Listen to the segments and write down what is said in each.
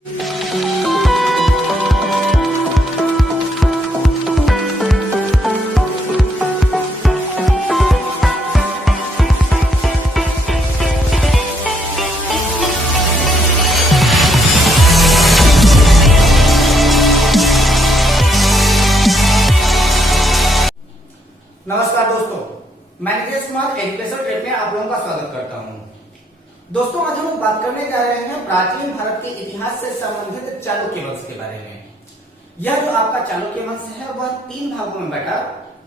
नमस्कार दोस्तों, मैं निकेश कुमार एजुकेशन ट्रेड में आप लोगों का स्वागत करता हूं। दोस्तों, आज हम लोग बात करने जा रहे हैं प्राचीन भारत के इतिहास से संबंधित चालुक्य वंश के बारे में। यह जो आपका चालुक्य वंश है वह 3 भागों में बटा,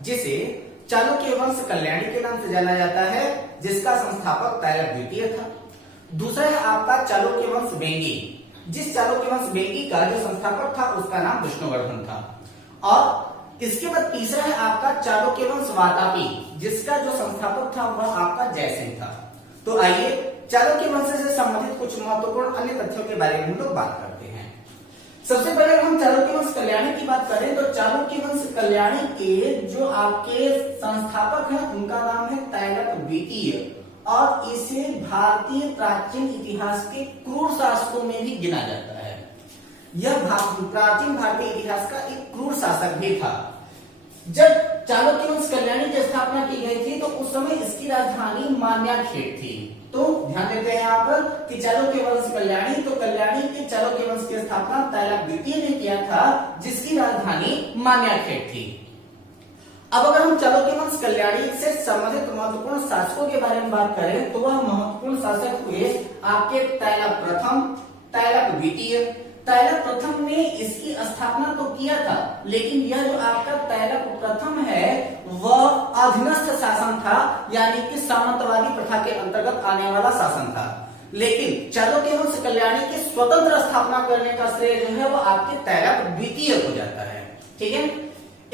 जिसे चालुक्य वंश कल्याणी के नाम से जाना जाता है, जिसका संस्थापक तायलक द्वितीय था। दूसरा है आपका चालुक्य वंश बेंगी, जिस चालुक्य वंश बेंगी का जो संस्थापक था उसका नाम विष्णुवर्धन था। और इसके बाद तीसरा है आपका चालुक्य वंश वातापी, जिसका जो संस्थापक था वह आपका जयसिंह था। तो आइए चालुक्य वंश से संबंधित कुछ महत्वपूर्ण अन्य तथ्यों के बारे में हम लोग बात करते हैं। सबसे पहले हम चालुक्य वंश कल्याणी की बात करें तो चालुक्य वंश कल्याणी के जो आपके संस्थापक हैं उनका नाम है तायलक द्वितीय, और इसे भारतीय प्राचीन इतिहास के क्रूर शासकों में भी गिना जाता है। यह प्राचीन भारतीय इतिहास का एक क्रूर शासक भी था। जब चालुक्य वंश कल्याणी की स्थापना की गई थी तो उस समय इसकी राजधानी मान्याखेड़ थी। तो ध्यान देते हैं यहाँ पर कि चालुक्य वंश कल्याणी, तो कल्याणी के चालुक्य वंश की स्थापना तायलक द्वितीय ने किया था, जिसकी राजधानी मान्याखेड़ थी। अब अगर हम चालुक्य वंश कल्याणी से संबंधित महत्वपूर्ण शासकों के बारे में बात करें तो वह महत्वपूर्ण शासक हुए आपके तायलक प्रथम, तायलक द्वितीय। तायलक प्रथम ने इसकी स्थापना तो किया था, लेकिन यह जो आपका तायलक प्रथम है वह अधीनस्थ शासन था, यानी कि सामंतवादी प्रथा के अंतर्गत आने वाला शासन था। लेकिन चालुक्य वंश कल्याणी की स्वतंत्र स्थापना करने का श्रेय जो है वो आपके तायलक द्वितीय हो जाता है। ठीक है,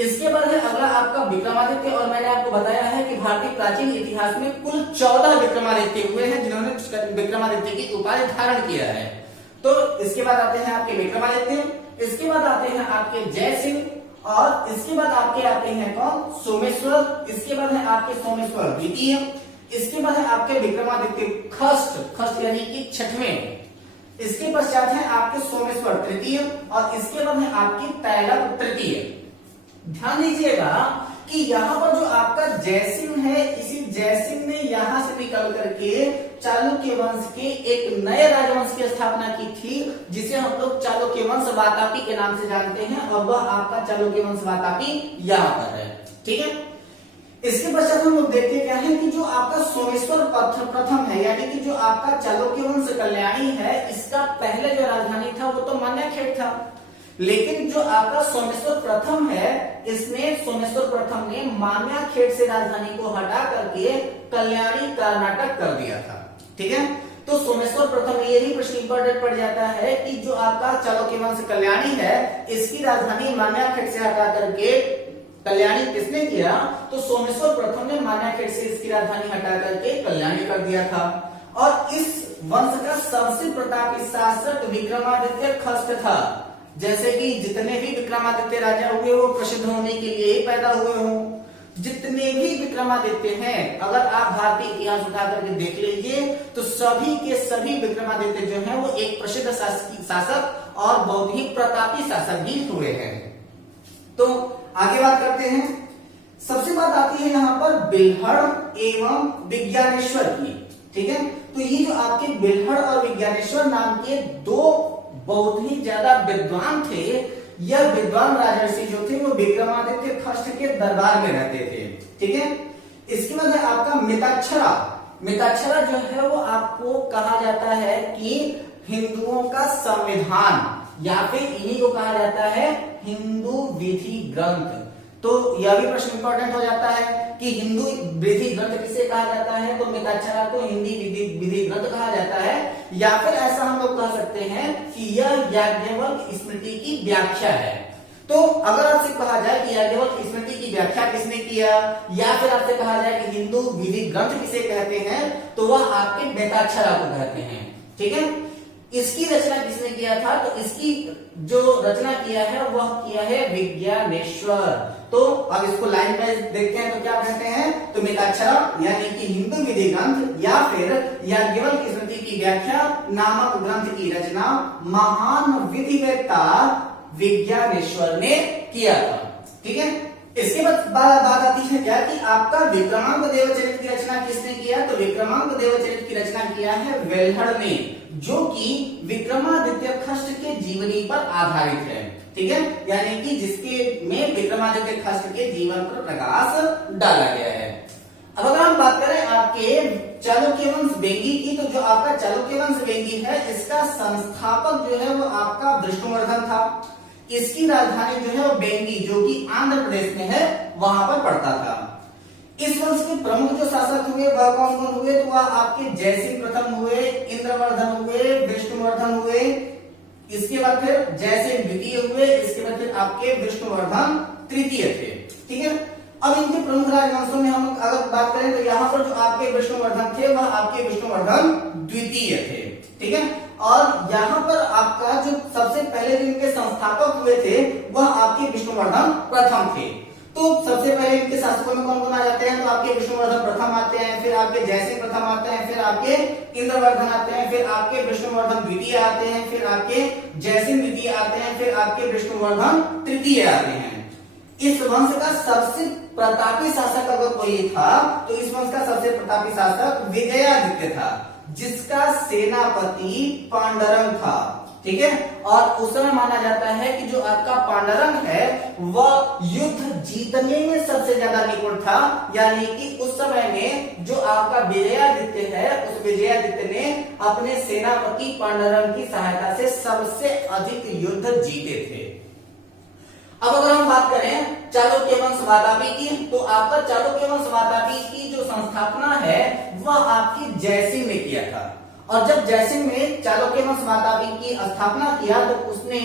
इसके बाद है अगला आपका विक्रमादित्य। और मैंने आपको बताया है कि भारतीय प्राचीन इतिहास में कुल 14 विक्रमादित्य हुए हैं जिन्होंने विक्रमादित्य की उपाधि धारण किया है। तो इसके बाद आते हैं आपके विक्रमादित्य, इसके बाद आते हैं आपके जयसिंह, और इसके बाद आपके आते हैं कौन, सोमेश्वर। इसके बाद है आपके सोमेश्वर द्वितीय। इसके बाद है आपके विक्रमादित्य खष्ट यानी कि 6वें। इसके पश्चात है आपके सोमेश्वर तृतीय, और इसके बाद है आपकी तायलक तृतीय। ध्यान दीजिएगा कि यहाँ पर जो आपका जयसिंह है, इसी जयसिंह ने यहाँ से निकल करके चालुक्य वंश के एक नए राजवंश की स्थापना की थी, जिसे हम लोग चालुक्य वंश वातापी के नाम से जानते हैं, और वह आपका चालुक्य वंश वातापी यहाँ पर है। ठीक है, इसके पश्चात हम लोग देखते क्या है कि जो आपका सोमेश्वर प्रथम है, यानी कि जो आपका चालुक्य वंश कल्याणी है, इसका पहले जो राजधानी था वो तो मान्याखेड़ था। लेकिन जो आपका सोमेश्वर प्रथम है, इसने सोमेश्वर प्रथम ने मान्याखेड़ से राजधानी को हटा करके कल्याणी कर्नाटक कर दिया था। ठीक है, तो सोमेश्वर प्रथम, ये भी प्रश्न इंपॉर्टेंट पड़ जाता है कि जो आपका चालुक्य वंश कल्याणी है, इसकी राजधानी मान्याखेड़ से हटा करके कल्याणी किसने किया, तो सोमेश्वर प्रथम ने मान्याखेड़ से इसकी राजधानी हटा करके कल्याणी कर दिया था। और इस वंश का सबसे प्रतापी शासक विक्रमादित्य खष्ट था। जैसे कि जितने भी विक्रमादित्य राजा हुए वो प्रसिद्ध होने के लिए ही पैदा हुए हों। जितने भी विक्रमादित्य हैं, अगर आप भारतीय इतिहास उठा करके देख लीजिए तो सभी के सभी विक्रमादित्य जो हैं वो एक प्रसिद्ध शासक और बहुत ही प्रतापी शासक भी हुए हैं। तो आगे बात करते हैं। सबसे बात आती है यहाँ पर बिल्हड़ एवं विज्ञानेश्वर की। ठीक है, तो ये जो आपके बिल्हड़ और विज्ञानेश्वर नाम के 2 बहुत ही ज्यादा विद्वान थे, यह विद्वान राजर्षि जो थे वो विक्रमादित्य खष्ट के दरबार में रहते थे। ठीक है, इसके बाद है आपका मिताक्षरा। मिताक्षरा जो है वो आपको कहा जाता है कि हिंदुओं का संविधान, या फिर इन्हीं को कहा जाता है हिंदू विधि ग्रंथ। तो यह भी प्रश्न इंपॉर्टेंट हो जाता है कि हिंदू विधि ग्रंथ किसे कहा जाता है, तो मिताक्षरा को हिंदी विधि ग्रंथ कहा जाता है, या फिर ऐसा हम लोग कह सकते हैं कि यह याज्ञवल्क्य स्मृति की व्याख्या है। तो अगर आपसे कहा जाए कि याज्ञवल्क्य स्मृति की व्याख्या किसने किया, या फिर आपसे कहा जाए कि हिंदू विधि ग्रंथ किसे कहते हैं, तो वह आपके मिताक्षरा को कहते हैं। ठीक है, इसकी रचना किसने किया था? तो इसकी जो रचना किया है वह किया है विज्ञानेश्वर। तो अब इसको लाइन वाइज देखते हैं तो क्या कहते हैं? तो मिताक्षरम यानी कि हिंदू विधि ग्रंथ या फिर याज्ञवल्क्य की स्मृति की व्याख्या नामक ग्रंथ की रचना महान विधिवेत्ता विज्ञानेश्वर ने किया था। ठीक है, इसके बाद बात आती है क्या कि आपका विक्रमांक देवचरित की रचना किसने किया? तो विक्रमांक देवचरित की रचना किया है वेल्हड़ ने, जो कि विक्रमादित्य खष्ट के जीवनी पर आधारित है। ठीक है, यानी कि जिसके में विक्रमादित्य खष्ट के जीवन पर प्रकाश डाला गया है। अब अगर हम बात करें आपके चालुक्य वंश वेंगी की, तो जो आपका चालुक्य वंश वेंगी है इसका संस्थापक जो है वो आपका विष्णुवर्धन था। इसकी राजधानी जो है वो बेंगी, जो कि आंध्र प्रदेश में है, वहां पर पड़ता था। इस वंश के प्रमुख जो शासक हुए वह कौन कौन हुए? तो वह आपके जयसिंह प्रथम हुए, इंद्रवर्धन हुए, विष्णुवर्धन हुए, इसके बाद फिर जयसिंह द्वितीय हुए, इसके बाद फिर आपके विष्णुवर्धन तृतीय थे। ठीक है, अब इनके प्रमुख राजवंशों में हम अगर बात करें तो यहाँ पर जो आपके विष्णुवर्धन थे वह आपके विष्णुवर्धन द्वितीय थे। ठीक है, और यहाँ पर आपका जो सबसे पहले जो इनके संस्थापक हुए थे वह आपके विष्णुवर्धन प्रथम थे। तो सबसे पहले इनके शासकों में कौन कौन आ जाते हैं? तो आपके विष्णुवर्धन प्रथम आते हैं, फिर आपके जयसिंह प्रथम आते हैं, फिर आपके इंद्रवर्धन आते हैं, फिर आपके विष्णुवर्धन द्वितीय आते हैं, फिर आपके जयसिंह द्वितीय आते हैं, फिर आपके विष्णुवर्धन तृतीय आते हैं। इस वंश का सबसे प्रतापी शासक अगर कोई था तो इस वंश का सबसे प्रतापी शासक विजयादित्य था, जिसका सेनापति पांडुरंग था। ठीक है, और उस समय माना जाता है कि जो आपका पांडुरंग है वह युद्ध जीतने में सबसे ज्यादा निपुण था, यानी कि उस समय में जो आपका विजयादित्य है उस विजयादित्य ने अपने सेनापति पांडुरंग की सहायता से सबसे अधिक युद्ध जीते थे। अब अगर हम बात करें चालुक्य वंश वातापी की, तो आपका चालुक्य वंश वातापी की जो संस्थापना है वह आपकी जयसिंह ने किया था। और जब जयसिंह ने चालुक्य वंश वातापी की स्थापना किया तो उसने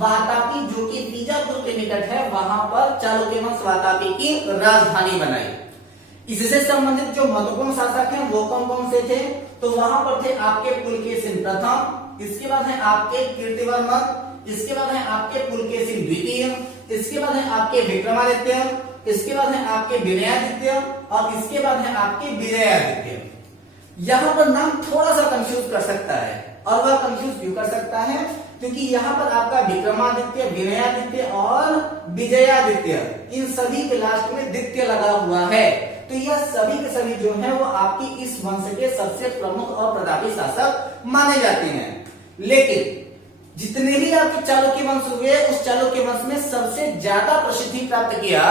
वातापी जो कि बीजापुर के निकट है वहां पर चालुक्य वंश वातापी की राजधानी बनाई। इससे संबंधित जो महत्वपूर्ण शासक हैं वो कौन कौन से थे? तो वहां पर थे आपके पुलकेशिन प्रथम, इसके बाद है आपके कीर्तिवर्मन, इसके बाद है आपके पुलकेशिन द्वितीय, इसके बाद है आपके विक्रमादित्य, इसके बाद है आपके विनयादित्य और इसके बाद है आपके विजयादित्य। यहाँ पर नाम थोड़ा सा कंफ्यूज कर सकता है, और वह कंफ्यूज क्यों कर सकता है? क्योंकि यहाँ पर आपका विक्रमादित्य, विनयादित्य और विजयादित्य इन सभी के लास्ट में द्वितीय लगा हुआ है, तो यह सभी के सभी जो है वो आपकी इस वंश के सबसे प्रमुख और प्रतापी शासक माने जाते हैं। लेकिन जितने भी आपके चालुक्य वंश हुए उस चालुक्य वंश में सबसे ज्यादा प्रसिद्धि प्राप्त किया,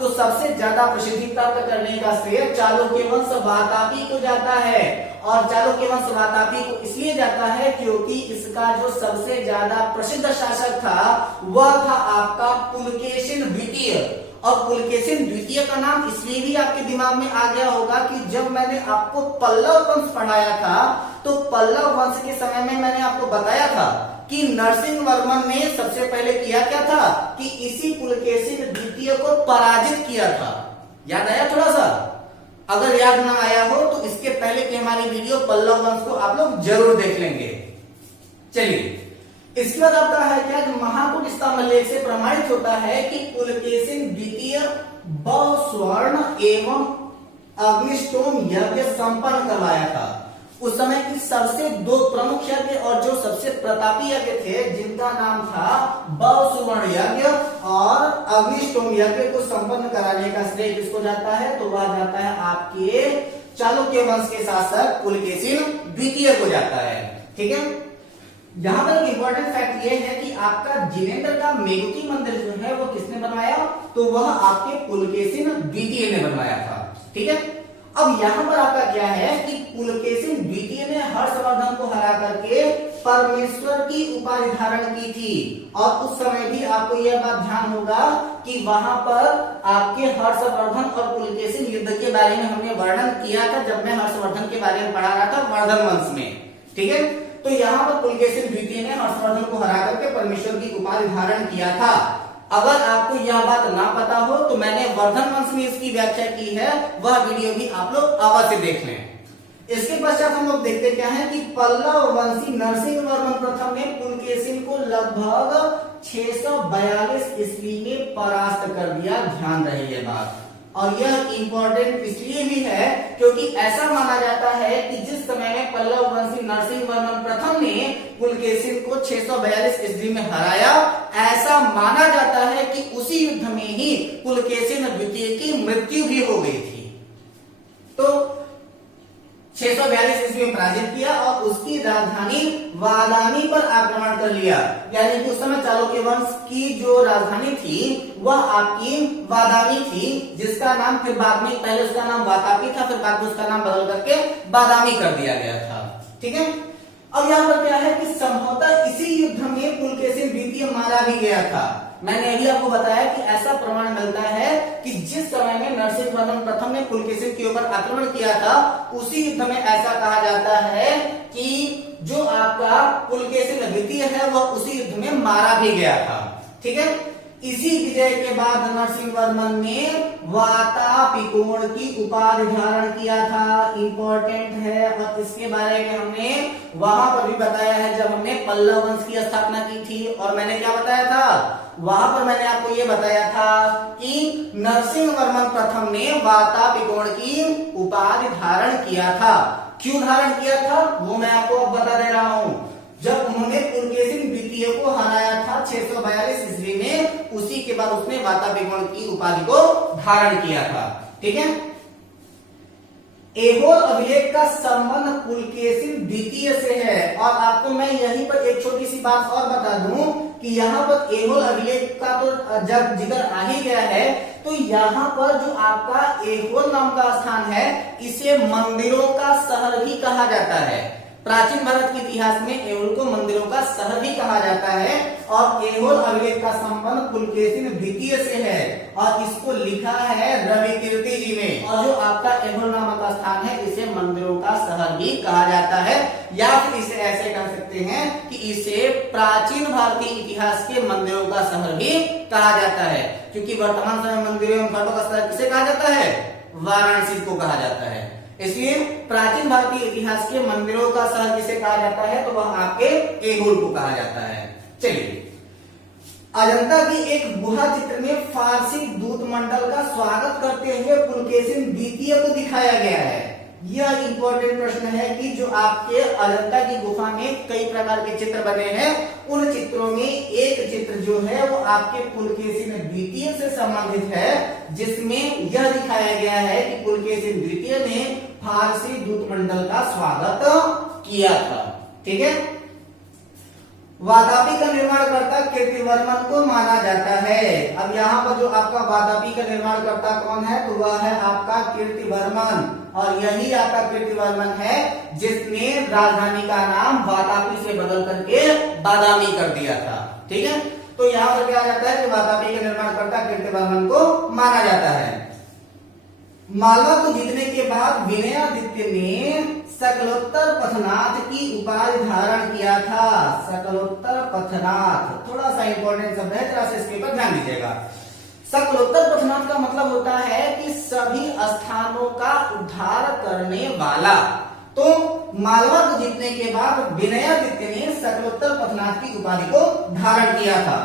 तो सबसे ज्यादा प्रसिद्धि प्राप्त करने का श्रेय चालुक्य वंश वातापी को जाता है। और चालुक्य वंश वातापी को इसलिए जाता है क्योंकि इसका जो सबसे ज्यादा प्रसिद्ध शासक था वह था आपका पुलकेशिन द्वितीय। और पुलकेशिन द्वितीय का नाम इसलिए भी आपके दिमाग में आ गया होगा कि जब मैंने आपको पल्लव वंश पढ़ाया था तो पल्लव वंश के समय में मैंने आपको बताया था कि नरसिंह वर्मन ने सबसे पहले किया क्या था कि इसी पुलकेशिन द्वितीय को पराजित किया था। याद आया थोड़ा सा? अगर याद ना आया हो तो इसके पहले की हमारी वीडियो पल्लव वंश को आप लोग जरूर देख लेंगे। चलिए, इसके बाद आपका है क्या कि महाकूट स्तंभलेख से प्रमाणित होता है कि पुलकेशिन द्वितीय बहुस्वर्ण एवं अग्निष्टोम यज्ञ संपन्न करवाया था। उस समय की सबसे दो प्रमुख यज्ञ और जो सबसे प्रतापी यज्ञ थे जिनका नाम था बहुसुवर्ण यज्ञ और अग्निष्टोम यज्ञ को संपन्न कराने का श्रेय किसको जाता है? तो वह जाता है आपके चालुक्य वंश के शासक पुलकेशिन द्वितीय को जाता है। ठीक है, यहाँ पर एक इंपॉर्टेंट फैक्ट ये है कि आपका जिनेन्द्र का मेघुकी मंदिर जो है वो किसने बनवाया? तो वह आपके पुलकेशिन द्वितीय ने बनवाया था। ठीक है, अब यहाँ पर आपका क्या है कि पुलकेशिन द्वितीय ने हर्षवर्धन को हरा करके परमेश्वर की उपाधि धारण की थी। और उस समय भी आपको यह बात ध्यान होगा कि वहां पर आपके हर्षवर्धन और पुलकेशिन युद्ध के बारे में हमने वर्णन किया था जब मैं हर्षवर्धन के बारे में पढ़ा रहा था वर्धन वंश में। ठीक है, तो यहाँ पर पुलकेशिन द्वितीय ने हर्षवर्धन को हरा करके परमेश्वर की उपाधि धारण किया था। अगर आपको यह बात ना पता हो तो मैंने वर्धन वंश में इसकी व्याख्या की है, वह वीडियो भी आप लोग अवश्य देख लें। इसके पश्चात हम लोग देखते क्या है कि पल्लव वंशी नरसिंहवर्मन प्रथम ने पुलकेशिन को लगभग 642 ईस्वी में परास्त कर दिया। ध्यान रहे ये बात, और यह इंपॉर्टेंट इसलिए भी है क्योंकि ऐसा माना जाता है कि जिस समय में पल्लव वंशी नरसिंहवर्मन प्रथम ने पुलकेशिन को 642 ईस्वी में हराया, ऐसा माना जाता है कि उसी युद्ध में ही पुलकेशिन द्वितीय की मृत्यु भी हो गई थी। तो 642 ईस्वी में पराजित किया और उसकी राजधानी बादामी पर आक्रमण कर लिया। यानी कि उस समय चालुक्य वंश की जो राजधानी थी वह आपकी बादामी थी, जिसका नाम फिर बाद में, पहले उसका नाम वातापी था, फिर बाद में उसका नाम बदल करके बादामी कर दिया गया था। ठीक है, अब यहाँ पर क्या है कि संभवतः इसी युद्ध में पुलकेशिन द्वितीय मारा भी गया था। मैंने अभी आपको बताया कि ऐसा प्रमाण मिलता है कि जिस समय में नरसिंहवर्मन प्रथम ने पुलकेशिन के ऊपर आक्रमण किया था, उसी युद्ध में ऐसा कहा जाता है कि जो आपका पुलकेशिन द्वितीय है वह उसी युद्ध में मारा भी गया था। ठीक है, इसी विजय के बाद नरसिंहवर्मन ने वातापिकोण की उपाधि धारण किया था। इंपॉर्टेंट है, और इसके बारे में हमने वहां पर भी बताया है जब हमने पल्लव वंश की स्थापना की थी। और मैंने क्या बताया था वहां पर, मैंने आपको ये बताया था कि नरसिंहवर्मन प्रथम ने वातापिकोण की उपाधि धारण किया था। क्यों धारण किया था वो मैं आपको अब बता दे रहा हूं। जब उन्होंने पुलकेशिन द्वितीय को हराया था 642 ईस्वी में, उसी के बाद उसने वातापिकोण की उपाधि को धारण किया था। ठीक है, ऐहोल अभिलेख का संबंध पुलकेशिन द्वितीय से है। और आपको मैं यहीं पर एक छोटी सी बात और बता दूं कि यहाँ पर ऐहोल अभिलेख का तो जब जिक्र आ ही गया है, तो यहाँ पर जो आपका ऐहोल नाम का स्थान है, इसे मंदिरों का शहर भी कहा जाता है। प्राचीन भारत के इतिहास में ऐहोल को मंदिरों का शहर भी कहा जाता है। और ऐहोल अभिलेख का संबंध पुलकेशिन द्वितीय से है, और इसको लिखा है रविकीर्ति जी ने। और जो आपका ऐहोल नामक का स्थान है, इसे मंदिरों का शहर भी कहा जाता है, या फिर इसे ऐसे कह सकते हैं कि इसे प्राचीन भारतीय इतिहास के मंदिरों का शहर भी कहा जाता है। क्योंकि वर्तमान समय मंदिरों एवं घाटों का शहर किसे कहा जाता है? वाराणसी को कहा जाता है। इसलिए प्राचीन भारतीय इतिहास के मंदिरों का शहर किसे कहा जाता है, तो वह आपके ऐहोल को कहा जाता है। चलिए, अजंता की एक गुहा चित्र में फारसी दूत मंडल का स्वागत करते हुए पुलकेशिन द्वितीय को दिखाया गया है। यह इंपॉर्टेंट प्रश्न है कि जो आपके अजंता की गुफा में कई प्रकार के चित्र बने हैं, उन चित्रों में एक चित्र जो है वो आपके पुलकेशिन द्वितीय से संबंधित है, जिसमें यह दिखाया गया है कि पुलकेशिन द्वितीय ने फारसी दूत मंडल का स्वागत किया था। ठीक है, वातापी का निर्माणकर्ता कीर्तिवर्मन को माना जाता है। अब यहाँ पर जो आपका वातापी का निर्माणकर्ता कौन है, तो वह है आपका कीर्तिवर्मन। और यही आपका कीर्तिवर्मन है जिसने राजधानी का नाम वातापी से बदल करके बादामी कर दिया था। ठीक है, तो यहाँ पर क्या जाता है कि वातापी का निर्माणकर्ता कीर्तिवर्मन को माना जाता है। मालवा को जीतने के बाद विनयादित्य ने सकलोत्तर पथनाथ की उपाधि धारण किया था। सकलोत्तर पथनाथ थोड़ा सा इंपॉर्टेंट शब्द है, जरा से इसके ऊपर ध्यान दीजिएगा। सकलोत्तर पथनाथ का मतलब होता है कि सभी स्थानों का उद्धार करने वाला। तो मालवा को जीतने के बाद विनयादित्य ने सकलोत्तर पथनाथ की उपाधि को धारण किया था।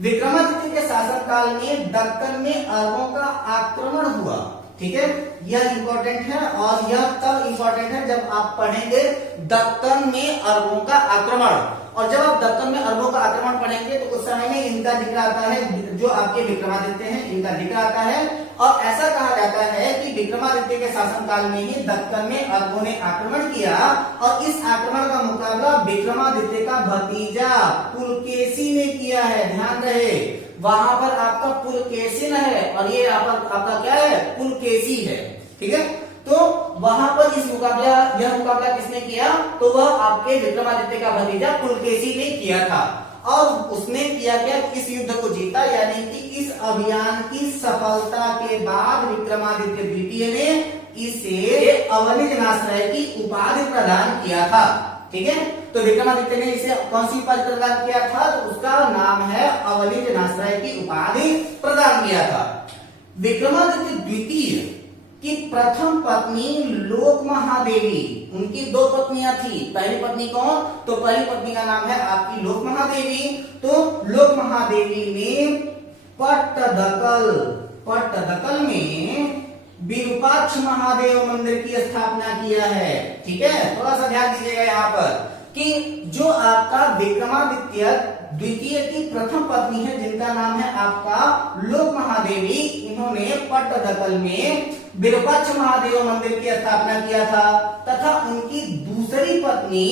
विक्रमादित्य के शासनकाल में दक्कन में अरबों का आक्रमण हुआ। ठीक है, यह इंपॉर्टेंट है, और यह तब इंपॉर्टेंट है जब आप पढ़ेंगे दक्कन में अरबों का आक्रमण। और जब आप दक्कन में अरबों का आक्रमण पढ़ेंगे तो उस समय में इनका जिक्र आता है, जो आपके विक्रमादित्य हैं इनका जिक्र आता है। और ऐसा कहा जाता है कि विक्रमादित्य के शासनकाल में ही दक्कन में अरबों ने आक्रमण किया, और इस आक्रमण का मुकाबला विक्रमादित्य का भतीजा पुलकेशी ने किया है। ध्यान रहे, वहां पर आपका पुलकेशिन है और ये आपका क्या है, पुलकेशी है। ठीक है, तो वहां पर यह मुकाबला किसने किया, तो वह आपके विक्रमादित्य का भतीजा पुलकेशी ने किया था। और उसने किया क्या, इस युद्ध को जीता, यानी कि इस अभियान की सफलता के बाद विक्रमादित्य द्वितीय ने इसे अवनिज नाश्रय की उपाधि प्रदान किया था। ठीक है, तो विक्रमादित्य ने इसे कौन सी उपाधि प्रदान किया था, तो उसका नाम है अवनिज नाश्रय की उपाधि प्रदान किया था। विक्रमादित्य द्वितीय कि प्रथम पत्नी लोक महादेवी, उनकी दो पत्नियां थी। पहली पत्नी कौन? तो पहली पत्नी का नाम है आपकी लोक महादेवी। तो लोक महादेवी ने पट्टदकल में विरूपाक्ष महादेव मंदिर की स्थापना किया है। ठीक है, थोड़ा सा ध्यान दीजिएगा यहाँ पर कि जो आपका विक्रमादित्य द्वितीय की प्रथम पत्नी है, जिनका नाम है आपका लोक महादेवी, इन्होंने पट्टदकल में विरूपाक्ष महादेव मंदिर की स्थापना किया था। तथा उनकी दूसरी पत्नी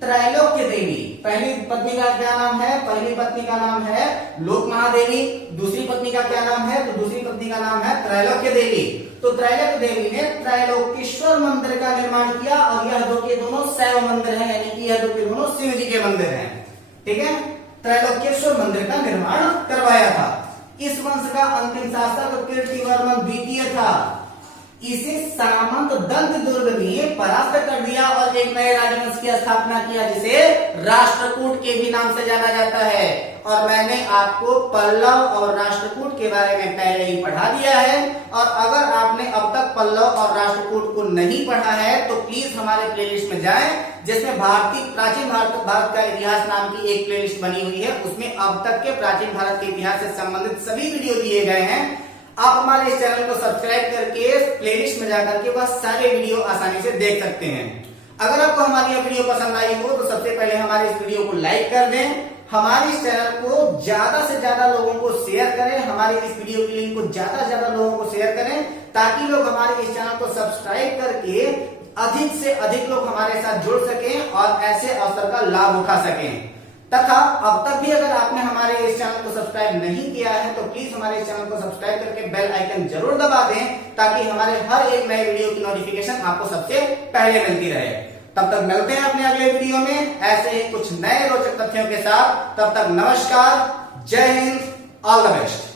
त्रैलोक्य देवी, पहली पत्नी का क्या नाम है? पहली पत्नी का नाम है लोक महादेवी। दूसरी पत्नी का क्या नाम है? तो दूसरी पत्नी का नाम है त्रैलोक्य देवी। तो त्रैलोक्य देवी ने त्रैलोकेश्वर मंदिर का निर्माण किया और यह दो के दोनों शैव मंदिर हैं, यानी कि यह दो के दोनों शिव जी के मंदिर हैं। ठीक है, त्रैलोकेश्वर मंदिर का निर्माण करवाया था। इस वंश का अंतिम शासक कीर्तिवर्मन द्वितीय था। इसे सामंत दंत दुर्ग ने परास्त कर दिया और एक नए राजवंश की स्थापना किया, जिसे राष्ट्रकूट के भी नाम से जाना जाता है। और मैंने आपको पल्लव और राष्ट्रकूट के बारे में पहले ही पढ़ा दिया है। और अगर आपने अब तक पल्लव और राष्ट्रकूट को नहीं पढ़ा है तो प्लीज हमारे प्लेलिस्ट में जाएं, जिसमें प्राचीन भारत का इतिहास नाम की एक प्लेलिस्ट बनी हुई है। उसमें अब तक के प्राचीन भारत के इतिहास से संबंधित सभी वीडियो दिए गए हैं। आप हमारे इस चैनल को सब्सक्राइब करके प्लेलिस्ट में जाकर के वह सारे वीडियो आसानी से देख सकते हैं। अगर आपको हमारी यह वीडियो पसंद आई हो तो सबसे पहले हमारे इस वीडियो को लाइक कर दें, हमारे इस चैनल को ज्यादा से ज्यादा लोगों को शेयर करें, हमारे इस वीडियो की लिंक को ज्यादा से ज्यादा लोगों को शेयर करें, ताकि लोग हमारे इस चैनल को सब्सक्राइब करके अधिक से अधिक लोग हमारे साथ जुड़ सकें और ऐसे अवसर का लाभ उठा सकें। तथा अब तक भी अगर आपने हमारे इस चैनल को सब्सक्राइब नहीं किया है तो प्लीज हमारे इस चैनल को सब्सक्राइब करके बेल आइकन जरूर दबा दें, ताकि हमारे हर एक नए वीडियो की नोटिफिकेशन आपको सबसे पहले मिलती रहे। तब तक मिलते हैं अपने अगले वीडियो में ऐसे ही कुछ नए रोचक तथ्यों के साथ। तब तक नमस्कार, जय हिंद, ऑल द बेस्ट।